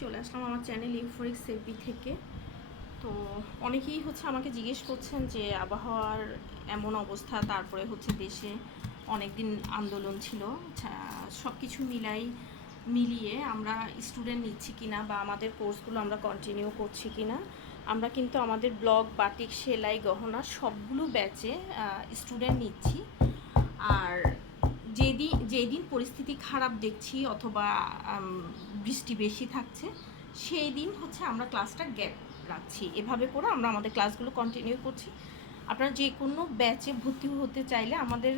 চলে আসলাম আমার channel euphoric selfie থেকে। তো অনেকেই হচ্ছে আমাকে জিজ্ঞেস করছেন যে আবহাওয়ার এমন অবস্থা, তারপরে হচ্ছে দেশে অনেক দিন আন্দোলন ছিল। সব কিছু মিলাই, মিলিয়ে আমরা স্টুডেন্ট নিচ্ছি কিনা বা আমাদের কোর্সগুলো আমরা কন্টিনিউ করছি কিনা, আমরা কিন্তু আমাদের ব্লগ বাটিক সেলাই, গহনা সবগুলো ব্যাচে স্টুডেন্ট নিচ্ছি। যেদিন যেদিন পরিস্থিতি খারাপ দেখছি অথবা বৃষ্টি বেশি থাকছে সেই দিন হচ্ছে আমরা ক্লাসটা গ্যাপ রাখছি। এভাবে করে আমরা আমাদের ক্লাসগুলো কন্টিনিউ করছি। আপনারা যে কোনো ব্যাচে ভর্তি হতে চাইলে আমাদের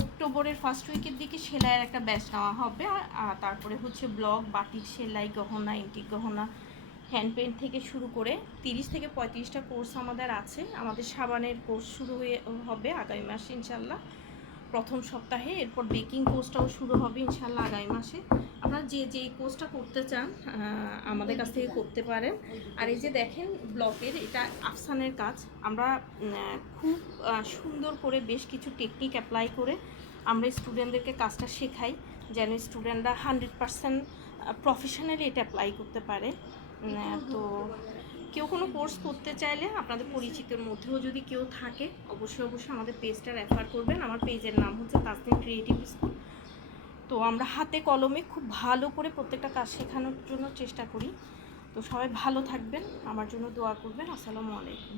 অক্টোবরের ফার্স্ট উইকের দিকে সেলাইয়ের একটা ব্যাচ নেওয়া হবে। আর তারপরে হচ্ছে ব্লগ বাটিক সেলাই, গহনা ইন্টিক গহনা হ্যান্ড পেন্ট থেকে শুরু করে তিরিশ থেকে পঁয়ত্রিশটা কোর্স আমাদের আছে। আমাদের সাবানের কোর্স শুরু হয়ে, হবে আগামী মাসে ইনশাল্লাহ প্রথম সপ্তাহে, এরপর বেকিং কোর্সটাও শুরু হবে ইনশাল্লাহ আগামী মাসে। আপনারা যে যে কোর্সটা করতে চান আমাদের কাছ থেকে করতে পারেন। আর এই যে দেখেন ব্লকের, এটা আফসানের কাজ। আমরা খুব সুন্দর করে বেশ কিছু টেকনিক অ্যাপ্লাই করে আমরা স্টুডেন্টদেরকে কাজটা শেখাই, যেন স্টুডেন্টরা হান্ড্রেড পারসেন্ট প্রফেশনালি এটা অ্যাপ্লাই করতে পারে। তো কেউ কোনো কোর্স করতে চাইলে আপনাদের পরিচিতের মধ্যেও যদি কেউ থাকে, অবশ্যই অবশ্যই আমাদের পেজটা রেফার করবেন। আমার পেজের নাম হচ্ছে তাসনিম ক্রিয়েটিভ স্কুল তো আমরা হাতে কলমে খুব ভালো করে প্রত্যেকটা কাজ শেখানোর জন্য চেষ্টা করি। তো সবাই ভালো থাকবেন। আমার জন্য দোয়া করবেন। আসসালামু আলাইকুম।